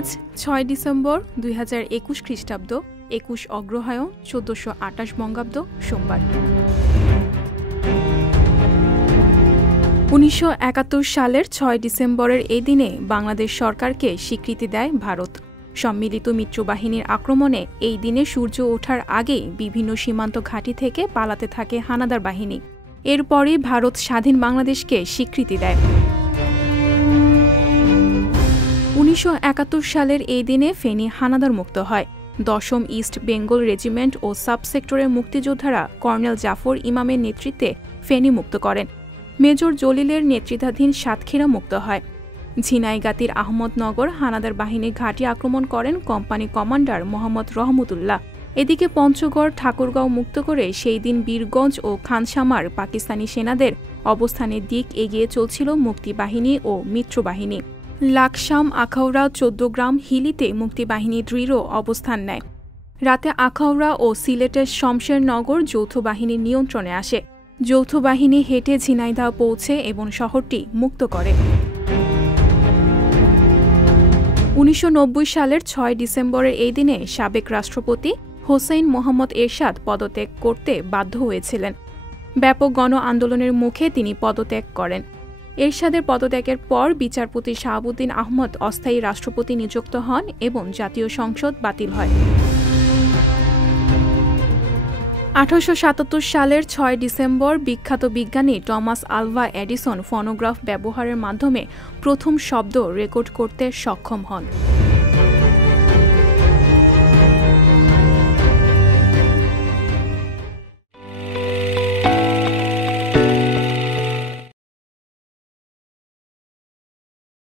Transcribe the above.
আজ ৬ ডিসেম্বর ২০২১ খ্রিস্টাব্দ ২১ অগ্রহায়ণ ১৪২৮ বঙ্গাব্দ সোমবার। ১৯৭১ সালের ৬ ডিসেম্বরের এই দিনে বাংলাদেশ সরকারকে স্বীকৃতি দেয় ভারত। সম্মিলিত মিত্রবাহিনীর আক্রমণে এই দিনে সূর্য ওঠার আগেই বিভিন্ন সীমান্ত ঘাঁটি থেকে পালাতে থাকে হানাদার বাহিনী। এরপরই ভারত স্বাধীন বাংলাদেশকে স্বীকৃতি দেয়। ১৯৭১ সালের এই দিনে ফেনী হানাদার মুক্ত হয়। ১০ম ইস্ট বেঙ্গল রেজিমেন্ট ও সাবসেক্টরের মুক্তিযোদ্ধারা কর্নেল জাফর ইমামের নেতৃত্বে ফেনী মুক্ত করেন। মেজর জলিলের নেতৃত্বাধীন সাতক্ষীরা মুক্ত হয়। ঝিনাইগাতীর আহমদনগর হানাদার বাহিনীর ঘাঁটি আক্রমণ করেন কোম্পানি কমান্ডার মোহাম্মদ রহমতুল্লাহ। এদিকে পঞ্চগড় ঠাকুরগাঁও মুক্ত করে সেই দিন বীরগঞ্জ ও খানসামার পাকিস্তানি সেনাদের অবস্থানের দিক এগিয়ে চলছিল মুক্তিবাহিনী ও মিত্রবাহিনী। লাকসাম, আখাউড়া, ১৪ গ্রাম, হিলিতে মুক্তিবাহিনী দৃঢ় অবস্থান নেয়। রাতে আখাউড়া ও সিলেটের শমশেরনগর যৌথ বাহিনীর নিয়ন্ত্রণে আসে। যৌথ বাহিনী হেঁটে ঝিনাইদহ পৌঁছে এবং শহরটি মুক্ত করে। ১৯৯০ সালের ৬ ডিসেম্বরের এই দিনে সাবেক রাষ্ট্রপতি হোসেইন মোহাম্মদ এরশাদ পদত্যাগ করতে বাধ্য হয়েছিলেন। ব্যাপক গণ আন্দোলনের মুখে তিনি পদত্যাগ করেন। এরশাদের পদত্যাগের পর বিচারপতি শাহাবুদ্দিন আহমদ অস্থায়ী রাষ্ট্রপতি নিযুক্ত হন এবং জাতীয় সংসদ বাতিল হয়। ১৮৭৭ সালের ৬ ডিসেম্বর বিখ্যাত বিজ্ঞানী টমাস আলভা এডিসন ফোনোগ্রাফ ব্যবহারের মাধ্যমে প্রথম শব্দ রেকর্ড করতে সক্ষম হন।